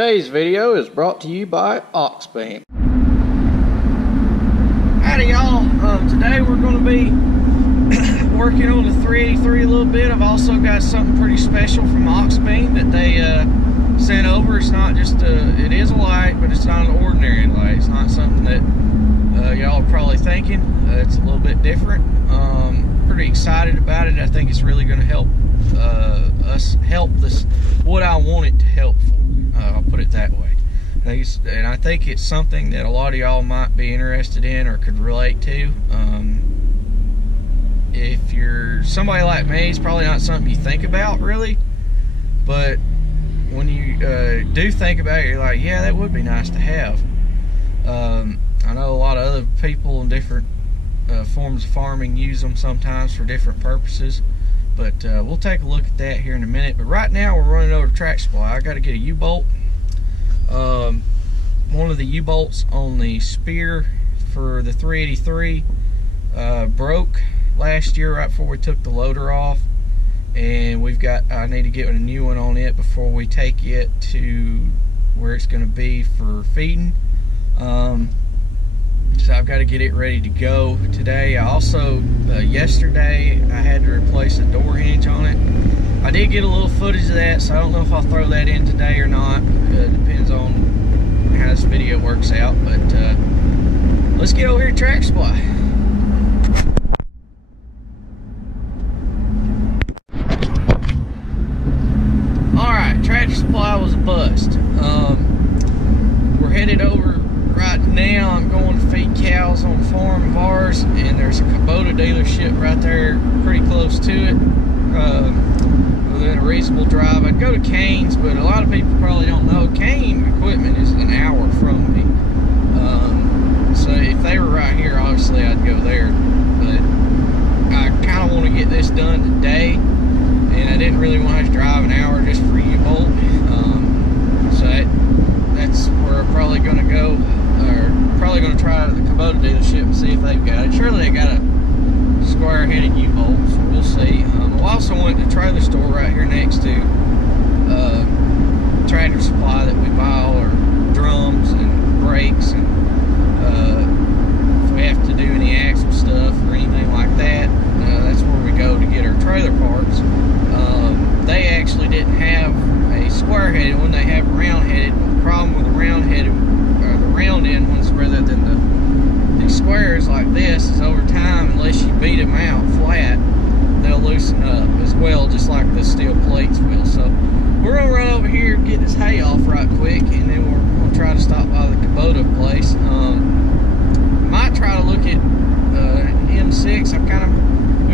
Today's video is brought to you by Auxbeam. Howdy y'all, today we're going to be working on the 383 a little bit. I've also got something pretty special from Auxbeam that they sent over. It's not just it is a light, but it's not an ordinary light. It's not something that y'all are probably thinking. It's a little bit different. Pretty excited about it. I think it's really going to help us help this what I want it to help for. I'll put it that way. And I think it's something that a lot of y'all might be interested in or could relate to. If you're somebody like me, it's probably not something you think about really, but when you do think about it, you're like, yeah, that would be nice to have. I know a lot of other people in different forms of farming use them sometimes for different purposes, but we'll take a look at that here in a minute. But right now we're running over track supply. I got to get a U-bolt. One of the U-bolts on the spear for the 383 broke last year right before we took the loader off, and I need to get a new one on it before we take it to where it's going to be for feeding. So I've got to get it ready to go today. I also yesterday I had to replace a door hinge on it. I did get a little footage of that, so I don't know if I'll throw that in today or not. It depends on how this video works out, but let's get over here to track supply. Alright, tractor supply was a bust. We're headed over right now. I'm going to feed cows on a farm of ours, and there's a Kubota dealership right there pretty close to it. Within a reasonable drive. I'd go to Cane's, but a lot of people probably don't know Cane equipment is an hour from me. So if they were right here, obviously I'd go there. But I kind of want to get this done today, and I didn't really want to drive an hour just for U-bolt. So that's where I'm probably going to go, or probably going to try the Kubota dealership and see if they've got it. Surely they got a square-headed U-bolt, so we'll see. I also went to the trailer store right here next to Tractor Supply that we buy all our drums and brakes, and if we have to do any axle stuff or anything like that, that's where we go to get our trailer parts. They actually didn't have a square-headed one, they have round-headed. The problem with the round-headed, or the round-end ones rather than the squares like this, is over time, unless you beat them out flat, they'll loosen up as well, just like the steel plates will. So we're gonna run over here and get this hay off right quick, and then we're gonna try to stop by the Kubota place. Might try to look at M6. I kind of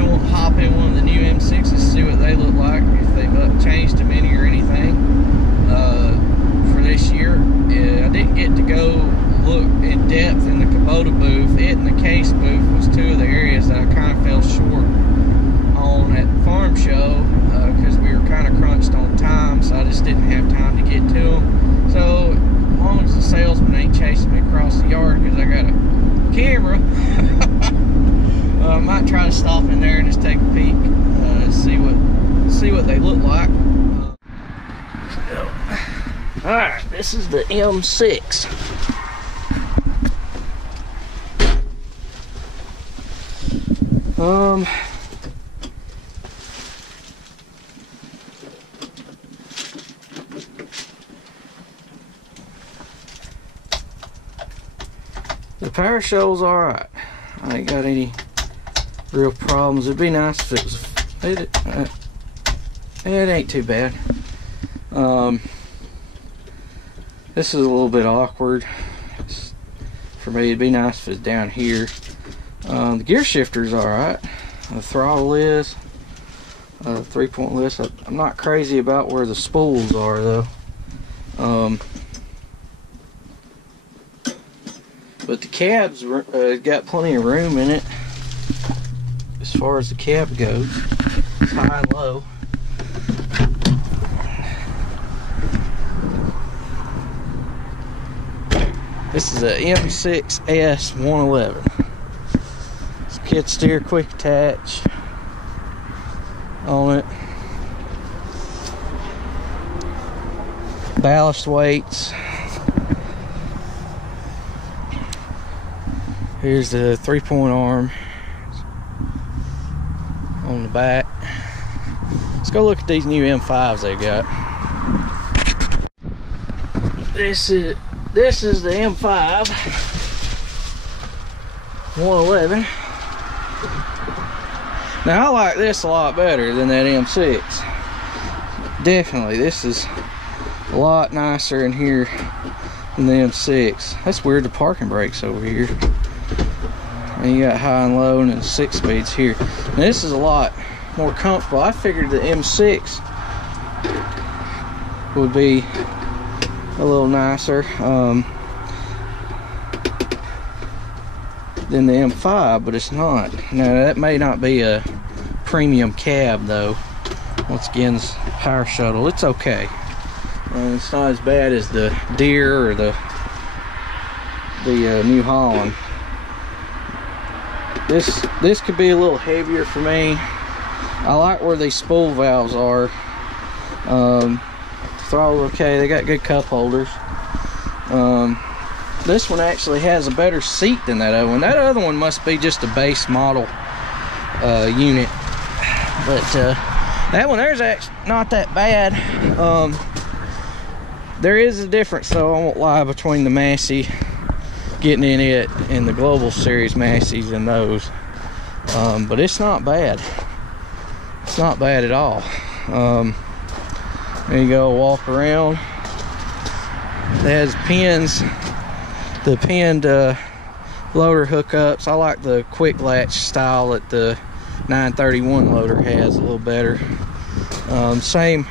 want to hop in one of the new M6s to see what they look like, if they've changed them any or anything for this year. I didn't get to go look in depth in the Kubota booth. It and the case booth was two of the areas that I kind of fell short on at the farm show, because we were kind of crunched on time, so I just didn't have time to get to them. So as long as the salesman ain't chasing me across the yard because I got a camera, I might try to stop in there and just take a peek, see what they look like. Alright, this is the M6. The power show's alright. I ain't got any real problems. It'd be nice if it was. It ain't too bad. This is a little bit awkward for me. It'd be nice if it's down here. The gear shifter's alright. The throttle is. 3-point list. I'm not crazy about where the spools are though. But the cab's got plenty of room in it as far as the cab goes. It's high and low. This is a M6S 111. It's skid steer quick attach on it. ballast weights. Here's the 3-point arm on the back. Let's go look at these new M5s they got. This is the M5 111. Now I like this a lot better than that M6. Definitely, this is a lot nicer in here than the M6. That's weird, the parking brakes over here. And you got high and low and then 6 speeds here. Now this is a lot more comfortable. I figured the M6 would be a little nicer than the M5, but it's not. Now that may not be a premium cab though. Once again, it's power shuttle. It's okay. It's not as bad as the Deere or the New Holland. This could be a little heavier for me. I like where these spool valves are. Throttle okay. They got good cup holders. This one actually has a better seat than that other one. That other one must be just a base model unit, but that one there's actually not that bad. There is a difference, though, I won't lie, between the Massey, getting in it, and the Global Series Masseys and those. But it's not bad. It's not bad at all. There you go, walk around. It has pins, the pinned loader hookups. I like the quick latch style that the 931 loader has a little better. Same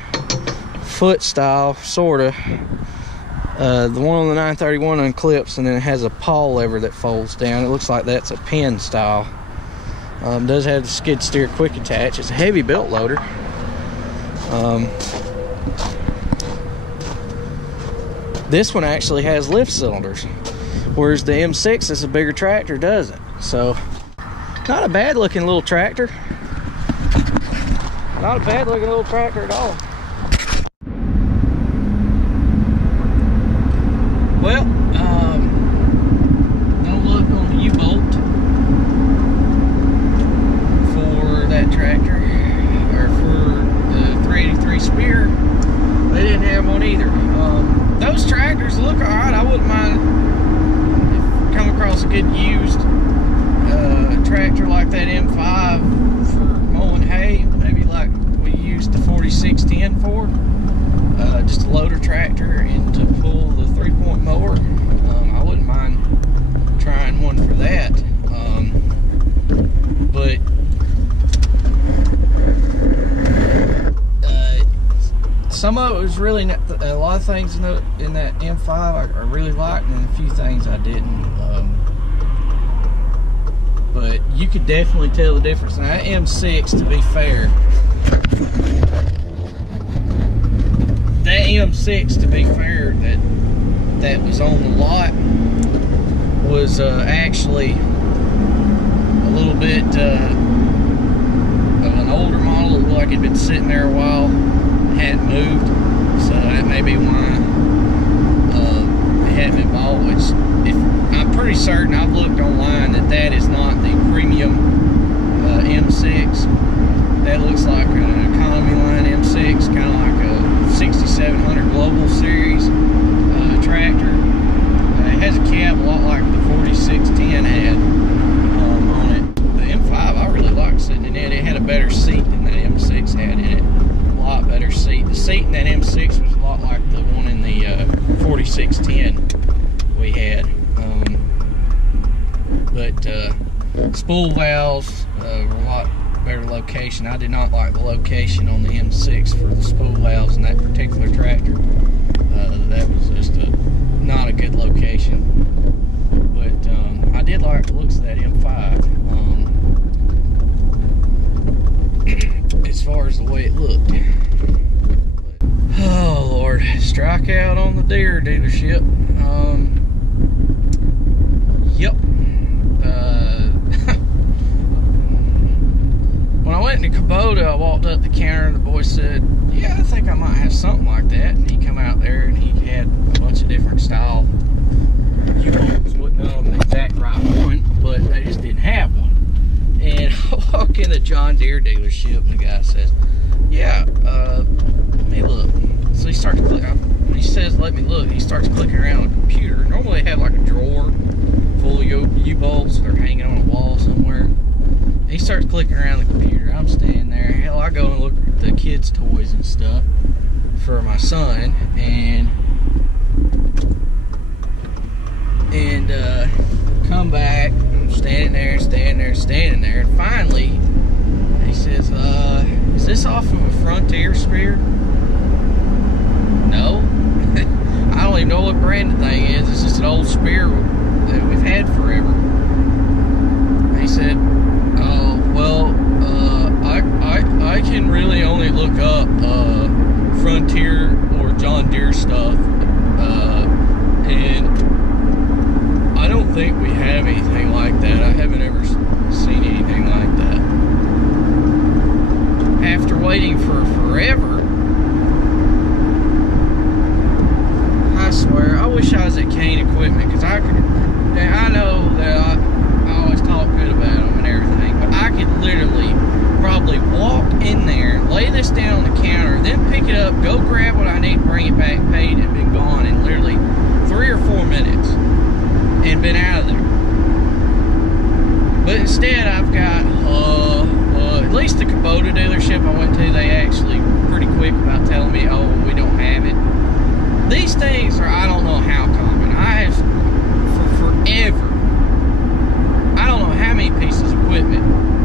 foot style, sorta. The one on the 931 unclips and then it has a pawl lever that folds down. It looks like that's a pin style. Does have the skid steer quick attach. It's a heavy built loader. This one actually has lift cylinders, whereas the M6 is a bigger tractor, doesn't. So, not a bad looking little tractor. Not a bad looking little tractor at all. Well, no luck on the U-bolt for that tractor, or for the 383 Spear. They didn't have one either. Those tractors look alright. I wouldn't mind if come across a good used tractor like that M5 for mowing hay, maybe like we used the 4610 for. Just a loader tractor and to pull the 3-point mower. I wouldn't mind trying one for that. But some of it was really not, a lot of things in that M5 I really liked, and a few things I didn't. But you could definitely tell the difference. Now that M6, to be fair, that was on the lot was actually a little bit of an older model. It looked like it had been sitting there a while, hadn't moved, so that may be why it hadn't been bought. Which, I'm pretty certain, I've looked online that is not the premium M6. That looks like an economy line M6, kind of like a 6700 Global Series tractor. It has a cab a lot like the 4610 had on it. The M5, I really liked sitting in it. It had a better seat than that M6 had in it. A lot better seat. The seat in that M6 was a lot like the one in the 4610 we had. But spool valves were a lot better location. I did not like the location on the M6 for the spool valves in that particular tractor. That was just not a good location. But I did like the looks of that M5 as far as the way it looked. Oh Lord, strike out on the Deere dealership. Yep. When I went went into Kubota, I walked up the counter, and the boy said, yeah, I think I might have something like that. And he come out there and he had a bunch of different style U-bolts. Wasn't none of them the exact right one, but they just didn't have one. And I walk in the John Deere dealership, and the guy says, yeah, let me look. So he starts clicking. He says, let me look. He starts clicking around on the computer. Normally they have like a drawer full of U-bolts. They're hanging on a wall somewhere. He starts clicking around the computer. I'm standing there. Hell, I go and look at the kids' toys and stuff for my son, and come back. I'm standing there, and finally he says, is this off of a Frontier spear? No. I don't even know what brand the thing is. It's just an old spear that we've had forever. And he said, oh, well, I can really only look up Frontier or John Deere stuff, and I don't think we have anything like that. I haven't ever seen anything like that. After waiting for forever, I swear, I wish I was at Kane Equipment, because I know that I always talk good about them and everything, but I could literally probably walk in there, lay this down on the counter, then pick it up, go grab what I need, bring it back, paid, and been gone in literally 3 or 4 minutes, and been out of there. But instead, I've got, at least the Kubota dealership I went to, they actually pretty quick about telling me, oh, we don't have it. These things are, I don't know how common. I have, for forever, I don't know how many pieces of equipment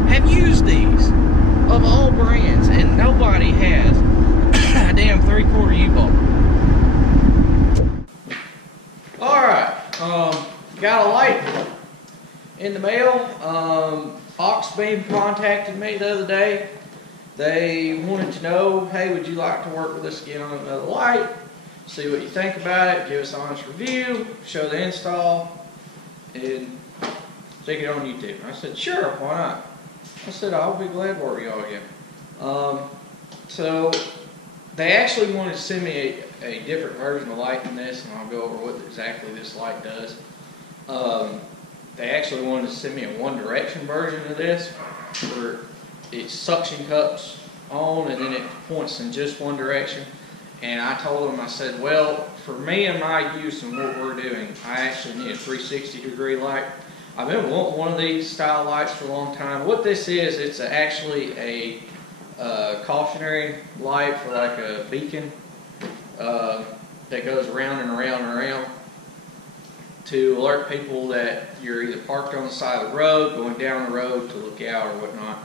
have used these, of all brands, and nobody has a damn 3/4 U-bolt. Alright, got a light in the mail. Auxbeam contacted me the other day. They wanted to know, hey, would you like to work with us again on another light? See what you think about it, give us an honest review, show the install, and stick it on YouTube. And I said, sure, why not? I said, I'll be glad to work with y'all again. So they actually wanted to send me a different version of light than this, and I'll go over what exactly this light does. They actually wanted to send me a one direction version of this, where it suction cups on and then it points in just one direction. And I told them, I said, well, for me and my use and what we're doing, I actually need a 360-degree light. I've been wanting one of these style lights for a long time. What this is, it's actually a cautionary light for like a beacon that goes around and around and around to alert people that you're either parked on the side of the road, going down the road to look out or whatnot.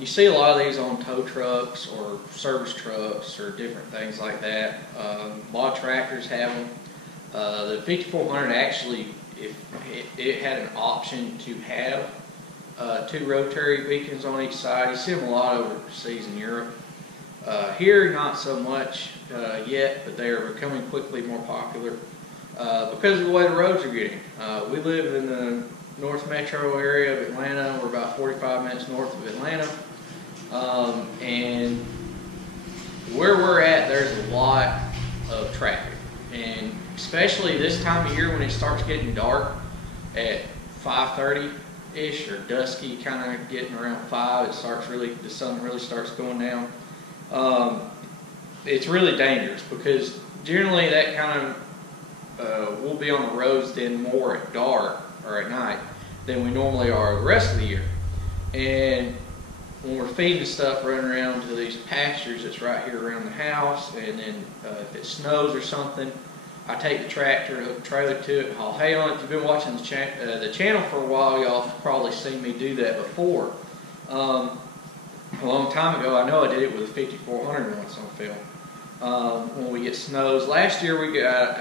You see a lot of these on tow trucks or service trucks or different things like that. A lot of tractors have them. The 5400 actually, if it had an option to have 2 rotary beacons on each side. You see them a lot overseas in Europe. Here, not so much yet, but they are becoming quickly more popular because of the way the roads are getting. We live in the North Metro area of Atlanta. We're about 45 minutes north of Atlanta. And where we're at, there's a lot of traffic. And especially this time of year when it starts getting dark at 5:30-ish or dusky, kind of getting around 5, the sun really starts going down. It's really dangerous because generally that kind of, we'll be on the roads then more at dark or at night than we normally are the rest of the year. And when we're feeding stuff running around to these pastures that's right here around the house, and then if it snows or something, I take the tractor, hook the trailer to it, haul hay on it. If you've been watching the channel for a while, y'all have probably seen me do that before. A long time ago, I know I did it with a 5400 once on film. When we get snows, last year we got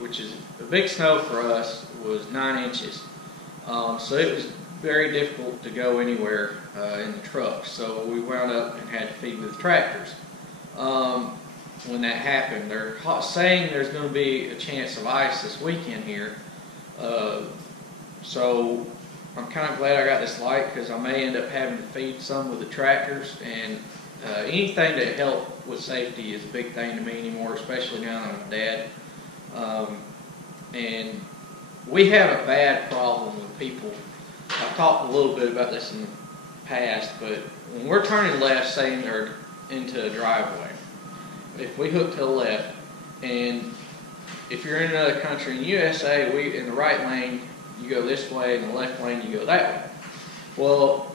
which is a big snow for us, was 9 inches. So it was very difficult to go anywhere in the truck. So we wound up and had to feed with tractors. When that happened, they're saying there's going to be a chance of ice this weekend here. So I'm kind of glad I got this light because I may end up having to feed some with the tractors, and anything to help with safety is a big thing to me anymore, especially now that I'm a dad. And we have a bad problem with people. I've talked a little bit about this in the past, but when we're turning left, say into a driveway, if we hook to the left, and if you're in another country, in the USA, in the right lane, you go this way, in the left lane, you go that way. Well,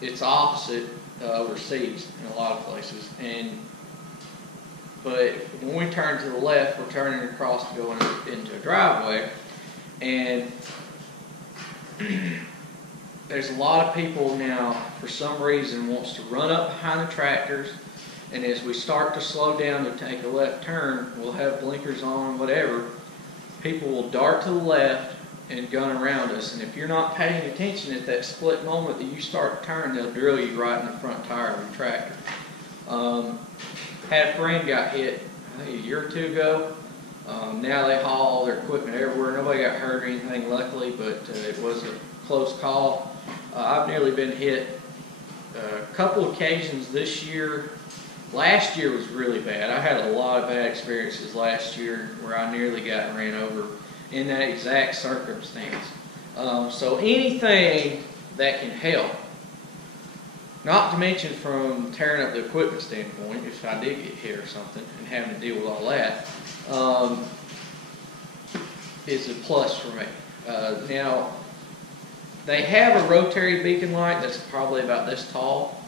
it's opposite overseas in a lot of places. But when we turn to the left, we're turning across to go into a driveway, and there's a lot of people now, for some reason, wants to run up behind the tractors, and as we start to slow down to take a left turn, we'll have blinkers on, whatever, people will dart to the left and gun around us, and if you're not paying attention at that split moment that you start to turn, they'll drill you right in the front tire of the tractor. Had a friend got hit, I think a year or two ago. Now they haul all their equipment everywhere. Nobody got hurt or anything, luckily, but it was a close call. I've nearly been hit a couple occasions this year. Last year was really bad. I had a lot of bad experiences last year where I nearly got ran over in that exact circumstance. So anything that can help, not to mention from tearing up the equipment standpoint, if I did get hit or something and having to deal with all that, is a plus for me. Now, they have a rotary beacon light that's probably about this tall.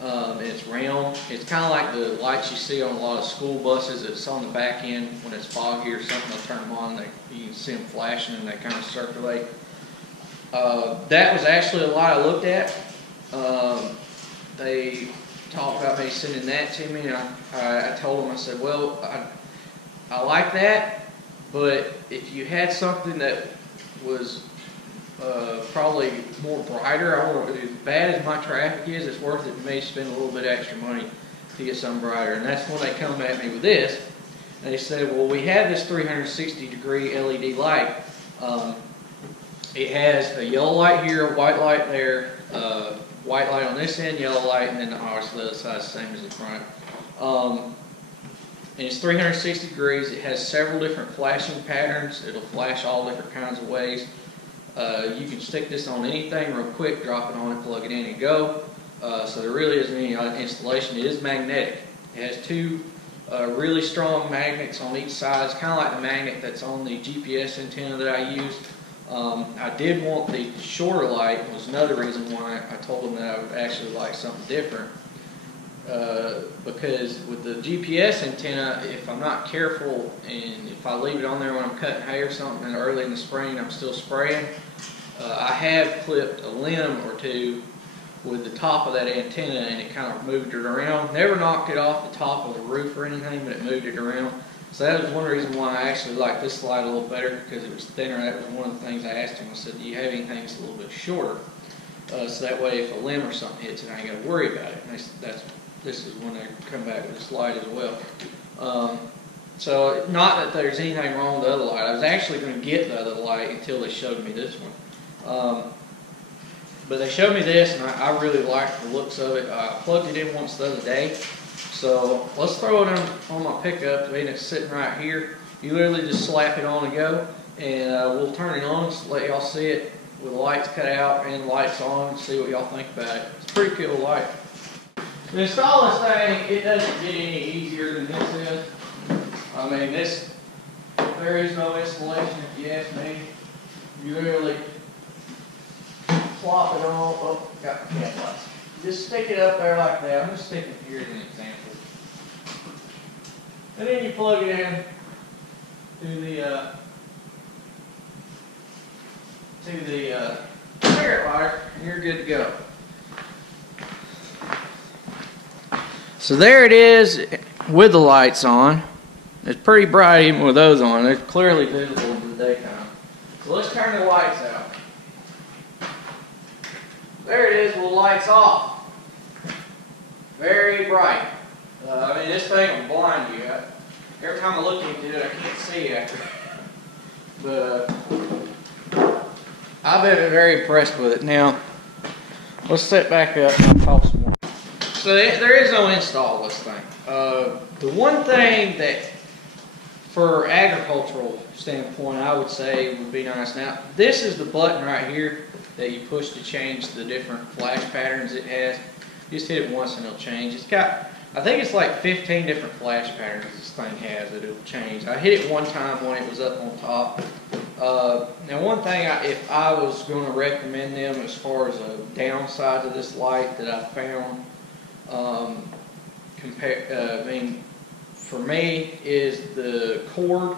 And it's round. It's kind of like the lights you see on a lot of school buses. It's on the back end when it's foggy or something. They'll turn them on. You can see them flashing and they kind of circulate. That was actually a light I looked at. They talked about me sending that to me, and I told them, I said, well, I like that, but if you had something that was probably more brighter, as bad as my traffic is, it's worth it to me to spend a little bit extra money to get something brighter. And that's when they come at me with this. And they said, well, we have this 360-degree LED light. It has a yellow light here, a white light there, white light on this end, yellow light, and then obviously the other side is the same as the front. And it's 360 degrees. It has several different flashing patterns. It'll flash all different kinds of ways. You can stick this on anything real quick, drop it on it, plug it in, and go. So there really isn't any installation. It is magnetic. It has two really strong magnets on each side. It's kind of like the magnet that's on the GPS antenna that I used. I did want the shorter light. Was another reason why I told them that I would actually like something different. Because with the GPS antenna, if I'm not careful and if I leave it on there when I'm cutting hay or something and early in the spring I'm still spraying, I have clipped a limb or two with the top of that antenna and it kind of moved it around. Never knocked it off the top of the roof or anything, but it moved it around. So that was one reason why I actually liked this light a little better, because it was thinner. That was one of the things I asked him. I said, do you have anything that's a little bit shorter? So that way if a limb or something hits it, I ain't got to worry about it. And this is when they come back with this light as well. So not that there's anything wrong with the other light. I was actually going to get the other light until they showed me this one. But they showed me this, and I really liked the looks of it. I plugged it in once the other day. So let's throw it on my pickup. I mean, it's sitting right here. You literally just slap it on and go, and we'll turn it on, just let y'all see it with the lights cut out and the lights on, and see what y'all think about it. It's a pretty cool light. To install this thing, it doesn't get any easier than this is. I mean, there is no installation if you ask me. You literally plop it on. Oh, got the cat lights. Just stick it up there like that. I'm just sticking it here as an example. And then you plug it in to the cigarette lighter, and you're good to go. So there it is with the lights on. It's pretty bright even with those on. They're clearly visible in the daytime. So let's turn the lights out. There it is with the lights off. Very bright. I mean, this thing will blind you. Every time I look into it, I can't see after. But I've been very impressed with it. Now, let's sit back up and I'll talk some more. So there is no install this thing. The one thing that, for agricultural standpoint, I would say would be nice. Now, this is the button right here that you push to change the different flash patterns it has. Just hit it once and it'll change. It's got, I think it's like 15 different flash patterns this thing has that it'll change. I hit it one time when it was up on top. Now, one thing, if I was going to recommend them as far as a downside to this light that I found, I mean, for me, is the cord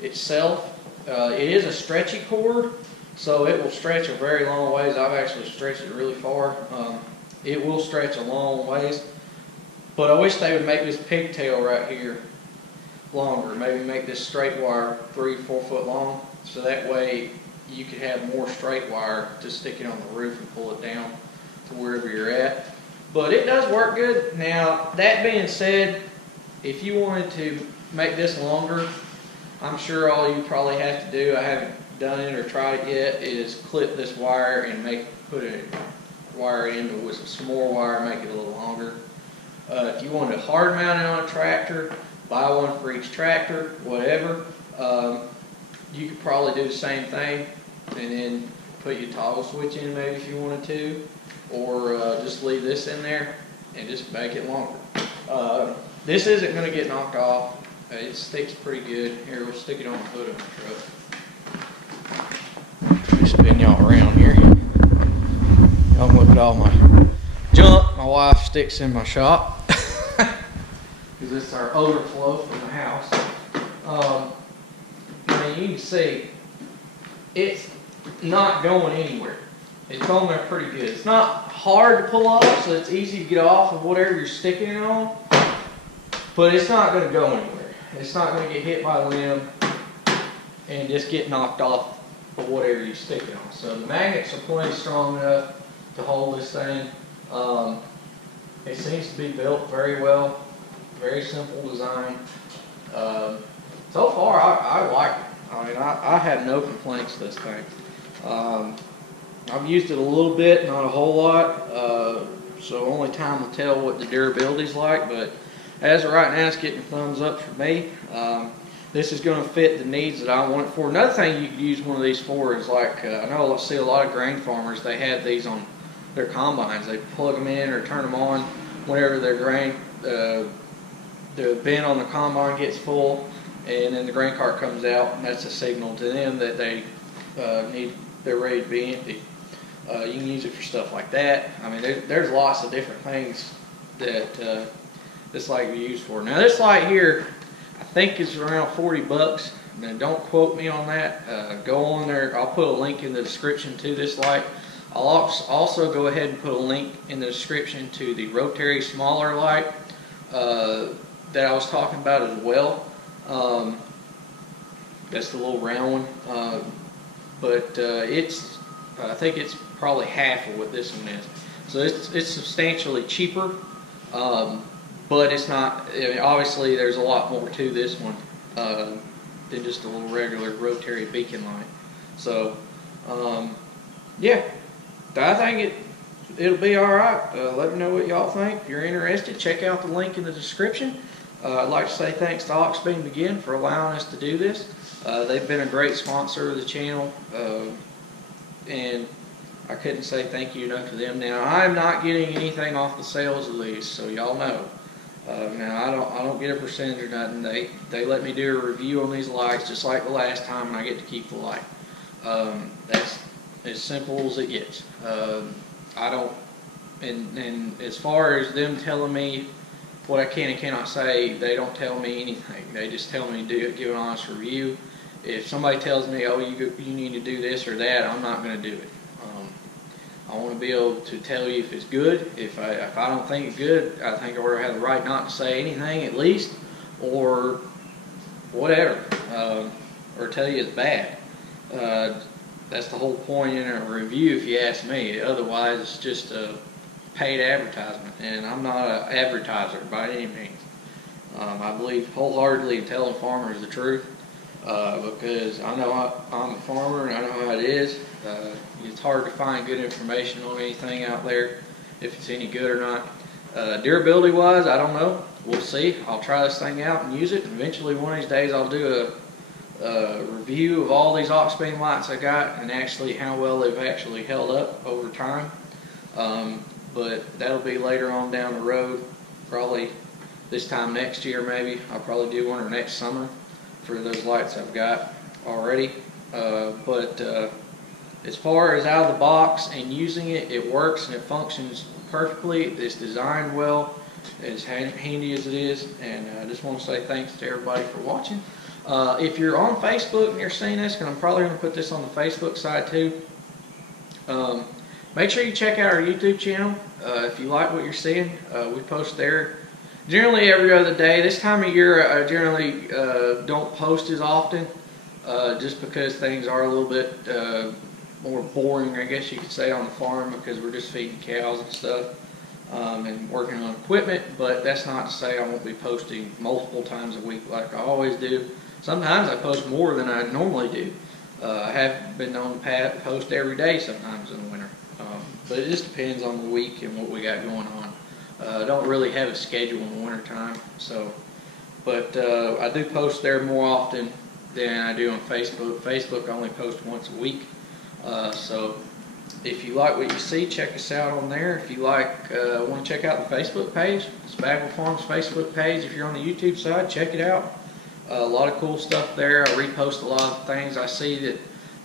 itself. It is a stretchy cord, so it will stretch a very long ways. I've actually stretched it really far. It will stretch a long ways, but I wish they would make this pigtail right here longer. Maybe make this straight wire 3-4 foot long, so that way you could have more straight wire to stick it on the roof and pull it down to wherever you're at. But it does work good. Now, that being said, if you wanted to make this longer, I'm sure all you probably have to do, I haven't done it or tried it yet, is clip this wire and put a wire in with some more wire, make it a little longer. If you wanted to hard mount it on a tractor, buy one for each tractor, whatever. You could probably do the same thing and then put your toggle switch in maybe if you wanted to, or just leave this in there and just make it longer. This isn't going to get knocked off. It sticks pretty good. Here, we'll stick it on the hood of the truck. Let me spin y'all around here. Y'all look at all my junk my wife sticks in my shop, because it's our overflow from the house. I mean, you can see it's not going anywhere. It's on there pretty good. It's not hard to pull off, so it's easy to get off of whatever you're sticking it on, but it's not going to go anywhere. It's not going to get hit by a limb and just get knocked off of whatever you stick it on. So the magnets are plenty strong enough to hold this thing. It seems to be built very well. Very simple design. So far, I like it. I mean, I have no complaints with this thing. I've used it a little bit, not a whole lot, so only time will tell what the durability's like, but as of right now, it's getting a thumbs up for me. This is going to fit the needs that I want it for. Another thing you could use one of these for is like, I know I see a lot of grain farmers, they have these on their combines. They plug them in or turn them on whenever their grain, the bin on the combine gets full, and then the grain cart comes out, and that's a signal to them that they they're ready to be empty. You can use it for stuff like that. I mean, there's lots of different things that this light can be used for. Now, this light here, I think is around 40 bucks. Now, don't quote me on that. Go on there. I'll put a link in the description to this light. I'll also go ahead and put a link in the description to the rotary smaller light that I was talking about as well. That's the little round one. But I think it's probably half of what this one is. So it's substantially cheaper, but it's not, I mean, obviously there's a lot more to this one than just a little regular rotary beacon light. So, yeah, I think it'll be alright. Let me know what y'all think. If you're interested, check out the link in the description. I'd like to say thanks to Auxbeam again for allowing us to do this. They've been a great sponsor of the channel, and I couldn't say thank you enough to them. Now, I'm not getting anything off the sales of these, so y'all know. Now, I don't get a percentage or nothing. They let me do a review on these lights just like the last time, and I get to keep the light. That's as simple as it gets. I don't, and as far as them telling me what I can and cannot say, they don't tell me anything. They just tell me to give an honest review. If somebody tells me, oh, you need to do this or that, I'm not going to do it. I want to be able to tell you if it's good. If I don't think it's good, I think I ought to have the right not to say anything at least, or whatever, or tell you it's bad. That's the whole point in a review, if you ask me. Otherwise, it's just a paid advertisement, and I'm not an advertiser by any means. I believe wholeheartedly in telling farmers the truth. because I know I'm a farmer and I know how it is. It's hard to find good information on anything out there, if it's any good or not. Durability wise, I don't know. We'll see. I'll try this thing out and use it. Eventually, one of these days, I'll do a review of all these Auxbeam lights I got and actually how well they've actually held up over time. But that'll be later on down the road, probably this time next year maybe. I'll probably do one or next summer for those lights I've got already. But as far as out of the box and using it, it works and it functions perfectly. It's designed well, as handy as it is, and I just want to say thanks to everybody for watching. If you're on Facebook and you're seeing this, because I'm probably going to put this on the Facebook side too, make sure you check out our YouTube channel. If you like what you're seeing, we post there generally every other day. This time of year I generally don't post as often, just because things are a little bit more boring, I guess you could say, on the farm, because we're just feeding cows and stuff, and working on equipment. But that's not to say I won't be posting multiple times a week like I always do. Sometimes I post more than I normally do. I have been known to post every day sometimes in the winter, but it just depends on the week and what we got going on. I don't really have a schedule in the winter time, so, but I do post there more often than I do on Facebook. Facebook I only post once a week. So if you like what you see, check us out on there. If you like, want to check out the Facebook page, it's Bagwell Farms Facebook page. If you're on the YouTube side, check it out. A lot of cool stuff there. I repost a lot of things I see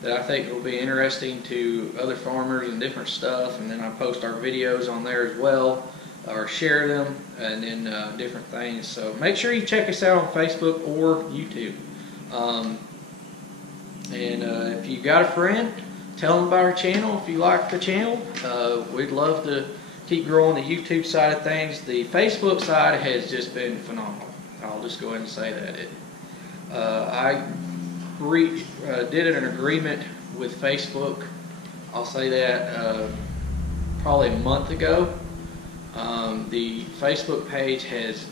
that I think will be interesting to other farmers and different stuff, and then I post our videos on there as well, or share them, and then different things. So make sure you check us out on Facebook or YouTube. And if you got a friend, tell them about our channel if you like the channel. We'd love to keep growing the YouTube side of things. The Facebook side has just been phenomenal. I'll just go ahead and say that. I did an agreement with Facebook, I'll say that, probably a month ago. The Facebook page has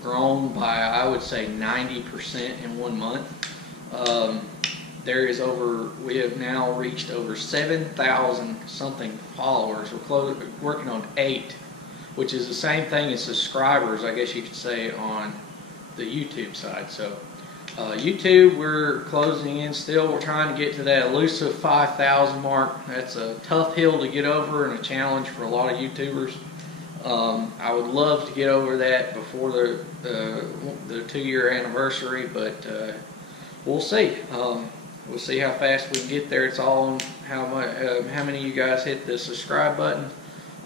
grown by, I would say, 90% in 1 month. We have now reached over 7,000 something followers. We're working on 8, which is the same thing as subscribers, I guess you could say, on the YouTube side. So YouTube, we're closing in still. We're trying to get to that elusive 5,000 mark. That's a tough hill to get over and a challenge for a lot of YouTubers. I would love to get over that before the 2-year anniversary, but we'll see. We'll see how fast we can get there. It's all on how many of you guys hit the subscribe button.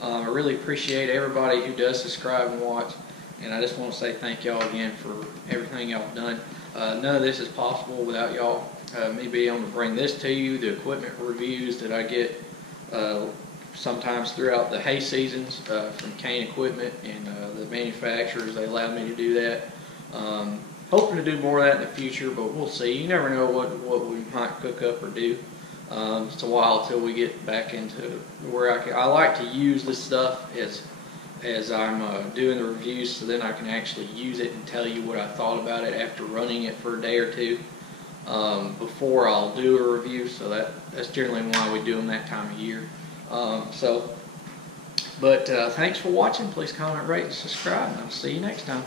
I really appreciate everybody who does subscribe and watch, and I just want to say thank y'all again for everything y'all have done. None of this is possible without y'all. Me being able to bring this to you, the equipment reviews that I get sometimes throughout the hay seasons from Kane Equipment and the manufacturers, they allow me to do that. Hoping to do more of that in the future, but we'll see. You never know what we might cook up or do. It's a while until we get back into where I like to use this stuff as I'm doing the reviews, so then I can actually use it and tell you what I thought about it after running it for a day or two before I'll do a review. So that's generally why we do them that time of year. Thanks for watching. Please comment, rate, and subscribe, and I'll see you next time.